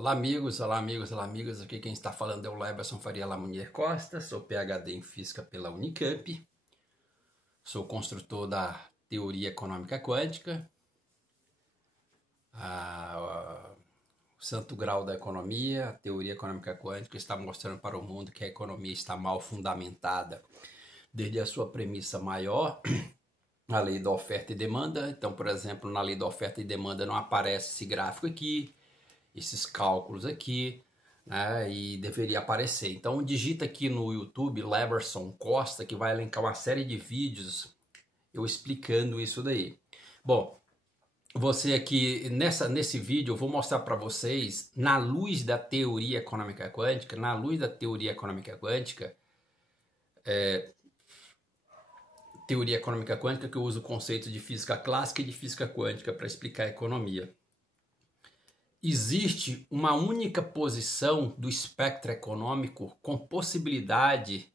Olá amigos, olá amigos, olá amigas, aqui quem está falando é o Leberson Faria Lamunier Costa, sou PhD em Física pela Unicamp, sou construtor da teoria econômica quântica, o santo grau da economia. A teoria econômica quântica está mostrando para o mundo que a economia está mal fundamentada desde a sua premissa maior, a lei da oferta e demanda. Então, por exemplo, na lei da oferta e demanda não aparece esse gráfico aqui, esses cálculos aqui, né, e deveria aparecer. Então digita aqui no YouTube Leberson Costa, que vai elencar uma série de vídeos eu explicando isso daí. Bom, você aqui nesse vídeo eu vou mostrar para vocês, na luz da teoria econômica quântica, teoria econômica quântica, que eu uso o conceito de física clássica e de física quântica para explicar a economia. Existe uma única posição do espectro econômico com possibilidade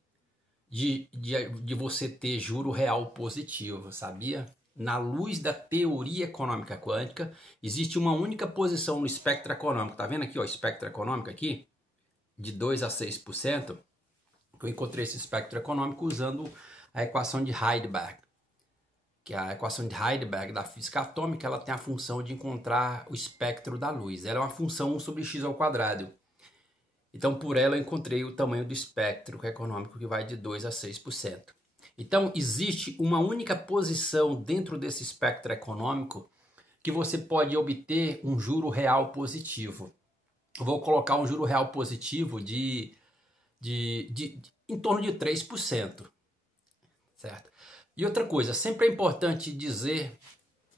de você ter juro real positivo, sabia? Na luz da teoria econômica quântica, existe uma única posição no espectro econômico. Tá vendo aqui, ó, o espectro econômico aqui? De 2 a 6%. Eu encontrei esse espectro econômico usando a equação de Heisenberg, que é a equação de Heisenberg da física atômica. Ela tem a função de encontrar o espectro da luz. Ela é uma função 1 sobre x ao quadrado. Então, por ela, eu encontrei o tamanho do espectro econômico, que vai de 2 a 6%. Então, existe uma única posição dentro desse espectro econômico que você pode obter um juro real positivo. Eu vou colocar um juro real positivo em torno de 3%. Certo? E outra coisa, sempre é importante dizer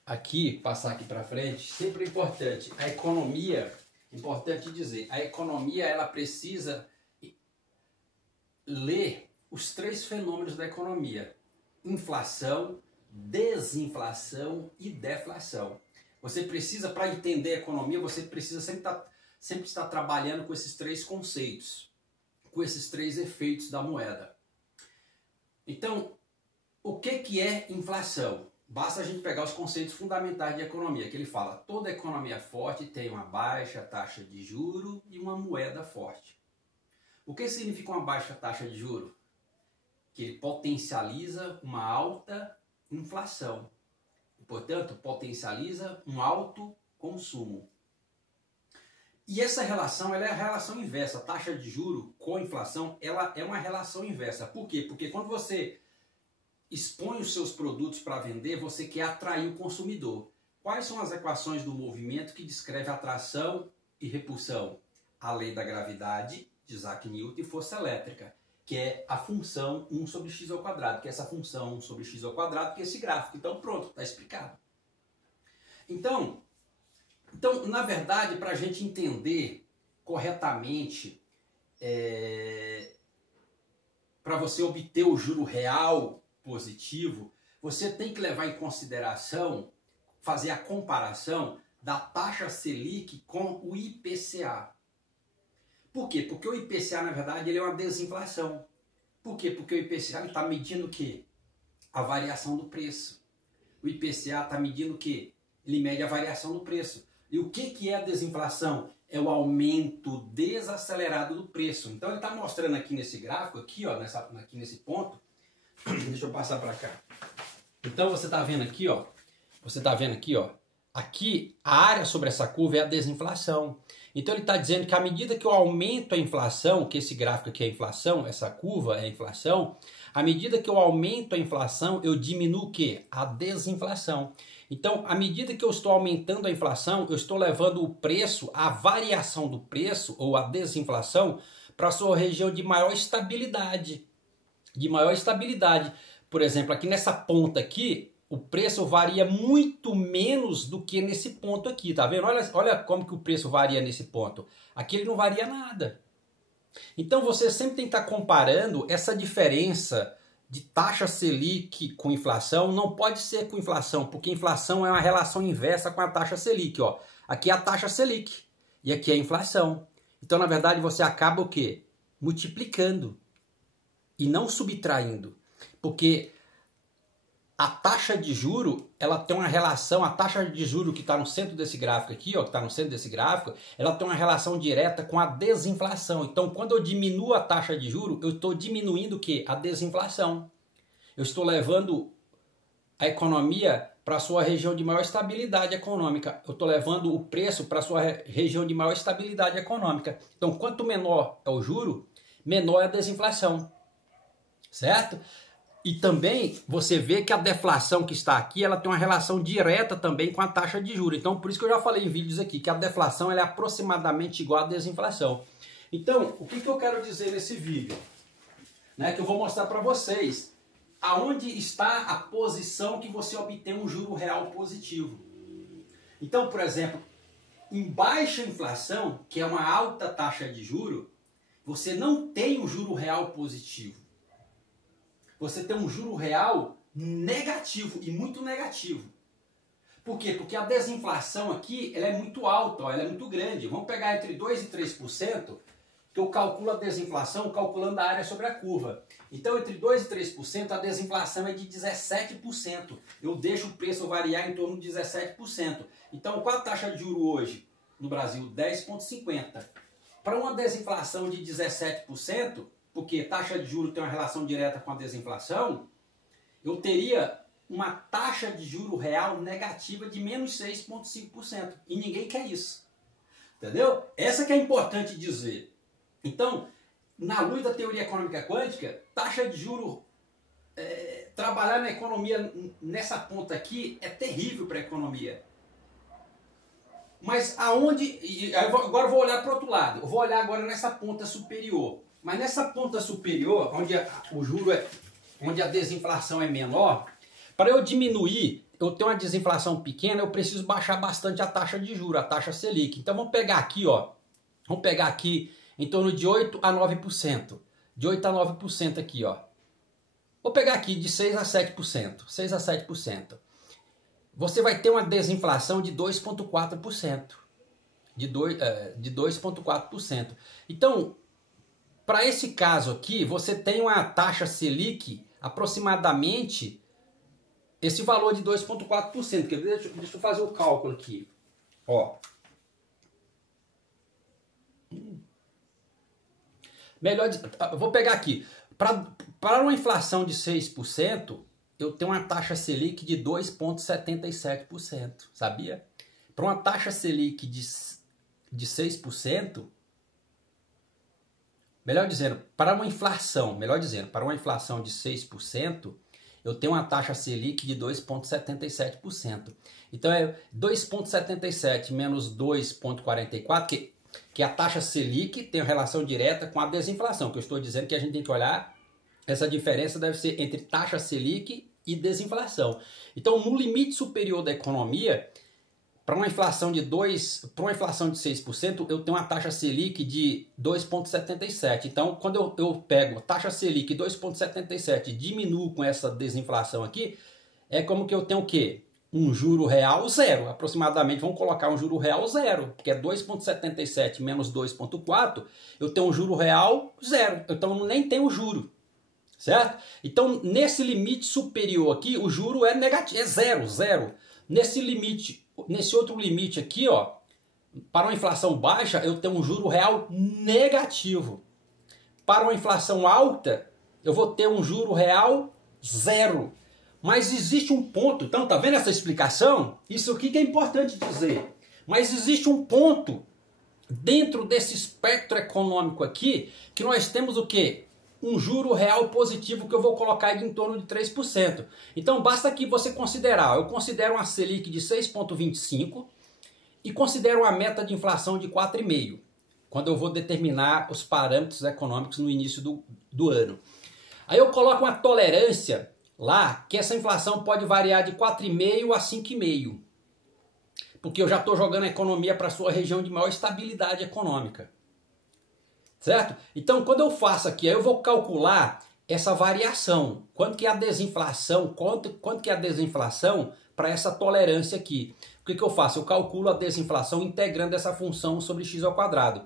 aqui, passar aqui para frente, sempre é importante, a economia ela precisa ler os 3 fenômenos da economia: inflação, desinflação e deflação. Você precisa, para entender a economia, você precisa sempre estar trabalhando com esses 3 conceitos, com esses 3 efeitos da moeda. Então, o que é inflação? Basta a gente pegar os conceitos fundamentais de economia, que ele fala: toda economia forte tem uma baixa taxa de juro e uma moeda forte. O que significa uma baixa taxa de juro? Que ele potencializa uma alta inflação. E, portanto, potencializa um alto consumo. E essa relação, ela é a relação inversa. A taxa de juro com inflação, ela é uma relação inversa. Por quê? Porque quando você expõe os seus produtos para vender, você quer atrair o consumidor. Quais são as equações do movimento que descreve atração e repulsão? A lei da gravidade de Isaac Newton e força elétrica, que é a função 1 sobre x ao quadrado, que é essa função 1 sobre x ao quadrado, que é esse gráfico. Então pronto, está explicado. Então, na verdade, para a gente entender corretamente, para você obter o juro real positivo, você tem que levar em consideração, fazer a comparação da taxa Selic com o IPCA. Por quê? Porque o IPCA, na verdade, ele é uma desinflação. Por quê? Porque o IPCA está medindo o quê? A variação do preço. O IPCA está medindo o quê? Ele mede a variação do preço. E o que é a desinflação? É o aumento desacelerado do preço. Então ele está mostrando aqui nesse gráfico, aqui, ó, aqui nesse ponto. Deixa eu passar para cá. Então você está vendo aqui, ó. Aqui a área sobre essa curva é a desinflação. Então ele está dizendo que à medida que eu aumento a inflação, que esse gráfico aqui é a inflação, essa curva é a inflação, à medida que eu aumento a inflação, eu diminuo o quê? A desinflação. Então, à medida que eu estou aumentando a inflação, eu estou levando o preço, a variação do preço, ou a desinflação, para a sua região de maior estabilidade. Por exemplo, aqui nessa ponta aqui, o preço varia muito menos do que nesse ponto aqui, tá vendo? Olha como que o preço varia nesse ponto. Aqui ele não varia nada. Então você sempre tem que estar comparando essa diferença de taxa Selic com inflação. Não pode ser com inflação, porque inflação é uma relação inversa com a taxa Selic, ó. Aqui é a taxa Selic e aqui é a inflação. Então, na verdade, você acaba o quê? Multiplicando e não subtraindo. Porque a taxa de juro, ela tem uma relação, a taxa de juro que está no centro desse gráfico aqui, ó, que está no centro desse gráfico, ela tem uma relação direta com a desinflação. Então, quando eu diminuo a taxa de juro, eu estou diminuindo o quê? A desinflação. Eu estou levando a economia para a sua região de maior estabilidade econômica. Eu estou levando o preço para a sua região de maior estabilidade econômica. Então, quanto menor é o juro, menor é a desinflação. Certo? E também você vê que a deflação que está aqui, ela tem uma relação direta também com a taxa de juros. Então, por isso que eu já falei em vídeos aqui, que a deflação ela é aproximadamente igual à desinflação. Então, o que eu quero dizer nesse vídeo? Né, que eu vou mostrar para vocês aonde está a posição que você obtém um juro real positivo. Então, por exemplo, em baixa inflação, que é uma alta taxa de juro, você não tem um juro real positivo. Você tem um juro real negativo e muito negativo. Por quê? Porque a desinflação aqui ela é muito alta, ó, ela é muito grande. Vamos pegar entre 2% e 3%, que eu calculo a desinflação calculando a área sobre a curva. Então, entre 2% e 3%, a desinflação é de 17%. Eu deixo o preço variar em torno de 17%. Então, qual a taxa de juro hoje no Brasil? 10,50%. Para uma desinflação de 17%, porque taxa de juros tem uma relação direta com a desinflação, eu teria uma taxa de juro real negativa de menos 6,5%. E ninguém quer isso. Entendeu? Essa que é importante dizer. Então, na luz da teoria econômica quântica, taxa de juro, trabalhar na economia nessa ponta aqui é terrível para a economia. Mas aonde... Agora eu vou olhar para o outro lado. Eu vou olhar agora nessa ponta superior. Mas nessa ponta superior, onde o juro onde a desinflação é menor, para eu diminuir, eu tenho uma desinflação pequena, eu preciso baixar bastante a taxa de juros, a taxa Selic. Então vamos pegar aqui, ó. Vamos pegar aqui em torno de 8 a 9%. De 8 a 9% aqui, ó. Vou pegar aqui de 6 a 7%. 6 a 7%. Você vai ter uma desinflação de 2,4%. De 2,4%. Então, para esse caso aqui, você tem uma taxa Selic aproximadamente esse valor de 2,4%. Deixa eu fazer o cálculo aqui. Ó. Melhor, vou pegar aqui. Para uma inflação de 6%, eu tenho uma taxa Selic de 2,77%. Sabia? Para uma taxa Selic de 6%, para uma inflação de 6%, eu tenho uma taxa Selic de 2,77%. Então é 2,77 menos 2,44, que a taxa Selic tem relação direta com a desinflação, que eu estou dizendo que a gente tem que olhar, essa diferença deve ser entre taxa Selic e desinflação. Então, no limite superior da economia, para uma inflação de 6%, eu tenho uma taxa Selic de 2,77. Então, quando eu pego taxa Selic 2,77 e diminuo com essa desinflação aqui, é como que eu tenho o quê? Um juro real zero, aproximadamente, vamos colocar um juro real zero, que é 2,77 menos 2,4, eu tenho um juro real zero, então eu nem tenho juro, certo? Então, nesse limite superior aqui, o juro é negativo, é zero, zero. Nesse outro limite aqui, ó, para uma inflação baixa, eu tenho um juro real negativo. Para uma inflação alta, eu vou ter um juro real zero. Mas existe um ponto, então tá vendo essa explicação? Isso aqui que é importante dizer. Mas existe um ponto dentro desse espectro econômico aqui que nós temos o quê? Um juro real positivo que eu vou colocar de em torno de 3%. Então basta que você considerar, eu considero uma Selic de 6,25 e considero uma meta de inflação de 4,5, quando eu vou determinar os parâmetros econômicos no início do ano. Aí eu coloco uma tolerância lá, que essa inflação pode variar de 4,5 a 5,5. Porque eu já estou jogando a economia para a sua região de maior estabilidade econômica. Certo? Então, quando eu faço aqui, aí eu vou calcular essa variação. Quanto que é a desinflação, quanto que é a desinflação para essa tolerância aqui. O que eu faço? Eu calculo a desinflação integrando essa função sobre x ao quadrado.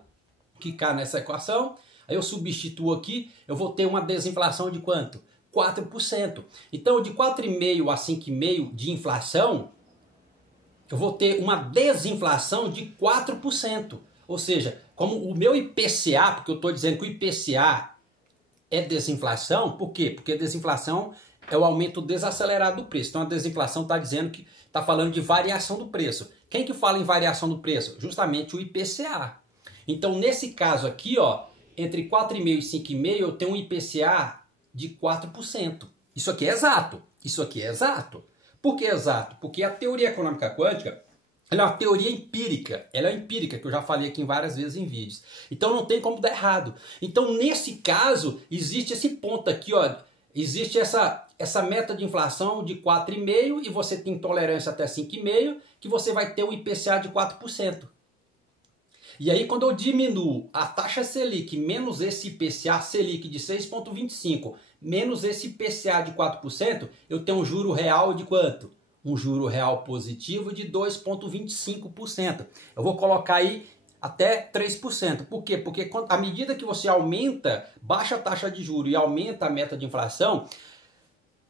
Clicar nessa equação, aí eu substituo aqui, eu vou ter uma desinflação de quanto? 4%. Então, de 4,5% a 5,5% de inflação, eu vou ter uma desinflação de 4%. Ou seja, como o meu IPCA, porque eu estou dizendo que o IPCA é desinflação, por quê? Porque desinflação é o aumento desacelerado do preço. Então a desinflação está dizendo que está falando de variação do preço. Quem que fala em variação do preço? Justamente o IPCA. Então nesse caso aqui, ó, entre 4,5% e 5,5% eu tenho um IPCA de 4%. Isso aqui é exato. Isso aqui é exato. Por que é exato? Porque a teoria econômica quântica, ela é uma teoria empírica. Ela é empírica, que eu já falei aqui várias vezes em vídeos. Então não tem como dar errado. Então nesse caso, existe esse ponto aqui, ó. Existe essa meta de inflação de 4,5% e você tem tolerância até 5,5%, que você vai ter um IPCA de 4%. E aí quando eu diminuo a taxa Selic menos esse IPCA Selic de 6,25%, menos esse IPCA de 4%, eu tenho um juro real de quanto? Um juro real positivo de 2,25%. Eu vou colocar aí até 3%. Por quê? Porque à medida que você aumenta, baixa a taxa de juros e aumenta a meta de inflação,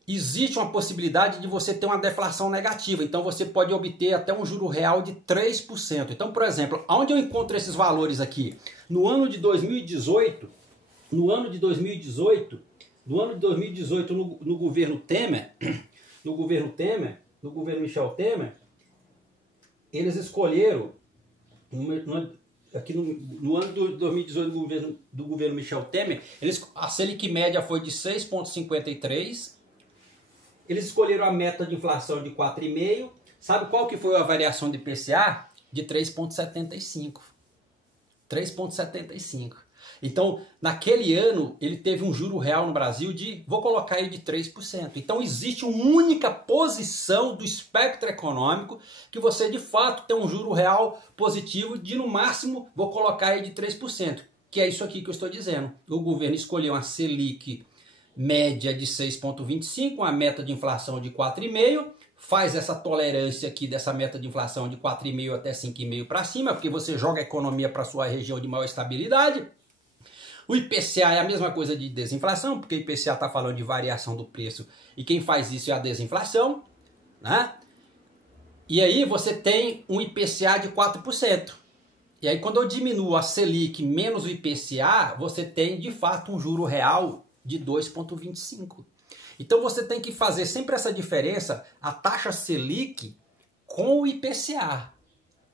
existe uma possibilidade de você ter uma deflação negativa. Então você pode obter até um juro real de 3%. Então, por exemplo, onde eu encontro esses valores aqui? No ano de 2018, no governo Temer, no governo Michel Temer, eles escolheram, aqui no ano de 2018 do governo Michel Temer, a Selic média foi de 6,53%, eles escolheram a meta de inflação de 4,5%, sabe qual que foi a variação de IPCA? De 3,75%. 3,75%. Então, naquele ano, ele teve um juro real no Brasil de, vou colocar aí de 3%. Então, existe uma única posição do espectro econômico que você, de fato, tem um juro real positivo de, no máximo, vou colocar aí de 3%. Que é isso aqui que eu estou dizendo. O governo escolheu uma Selic média de 6,25%, uma meta de inflação de 4,5%, faz essa tolerância aqui dessa meta de inflação de 4,5% até 5,5% para cima, porque você joga a economia para sua região de maior estabilidade. O IPCA é a mesma coisa de desinflação, porque o IPCA está falando de variação do preço e quem faz isso é a desinflação, né? E aí você tem um IPCA de 4%. E aí quando eu diminuo a Selic menos o IPCA, você tem de fato um juro real de 2,25%. Então você tem que fazer sempre essa diferença, a taxa Selic com o IPCA,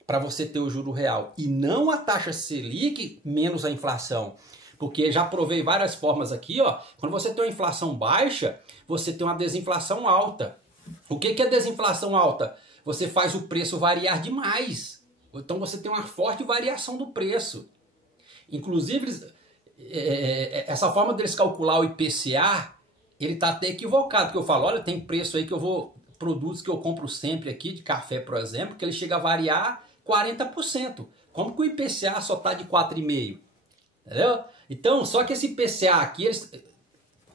para você ter o juro real. E não a taxa Selic menos a inflação. Porque já provei várias formas aqui, ó. Quando você tem uma inflação baixa, você tem uma desinflação alta. O que é desinflação alta? Você faz o preço variar demais. Então você tem uma forte variação do preço. Inclusive, essa forma deles calcular o IPCA, ele está até equivocado. Que eu falo, olha, tem preço aí que eu vou... Produtos que eu compro sempre aqui, de café, por exemplo, que ele chega a variar 40%. Como que o IPCA só está de 4,5%? Entendeu? Então, só que esse IPCA aqui,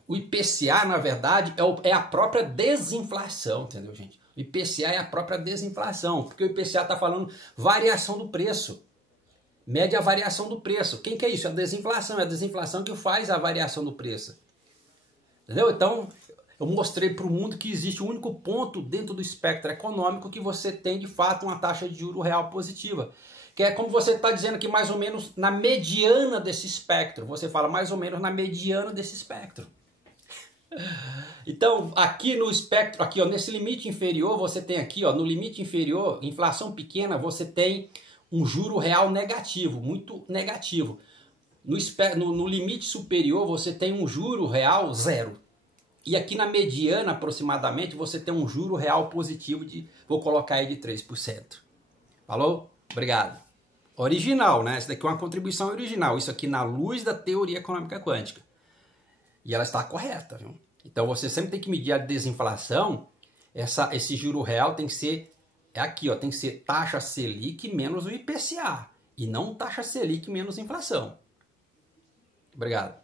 o IPCA, na verdade, é a própria desinflação, entendeu, gente? O IPCA é a própria desinflação, porque o IPCA está falando variação do preço. Mede a variação do preço. Quem que é isso? É a desinflação. É a desinflação que faz a variação do preço. Entendeu? Então, eu mostrei para o mundo que existe um único ponto dentro do espectro econômico que você tem, de fato, uma taxa de juro real positiva. Que é como você está dizendo que mais ou menos na mediana desse espectro. Você fala mais ou menos na mediana desse espectro. Então, aqui no espectro, aqui ó, nesse limite inferior, você tem aqui, ó, no limite inferior, inflação pequena, você tem um juro real negativo, muito negativo. No limite superior, você tem um juro real zero. E aqui na mediana, aproximadamente, você tem um juro real positivo de, vou colocar aí de 3%. Falou? Obrigado. Original, né? Essa daqui é uma contribuição original. Isso aqui na luz da teoria econômica quântica. E ela está correta, viu? Então você sempre tem que medir a desinflação. Esse juro real tem que ser, é aqui, ó, tem que ser taxa Selic menos o IPCA. E não taxa Selic menos inflação. Obrigado.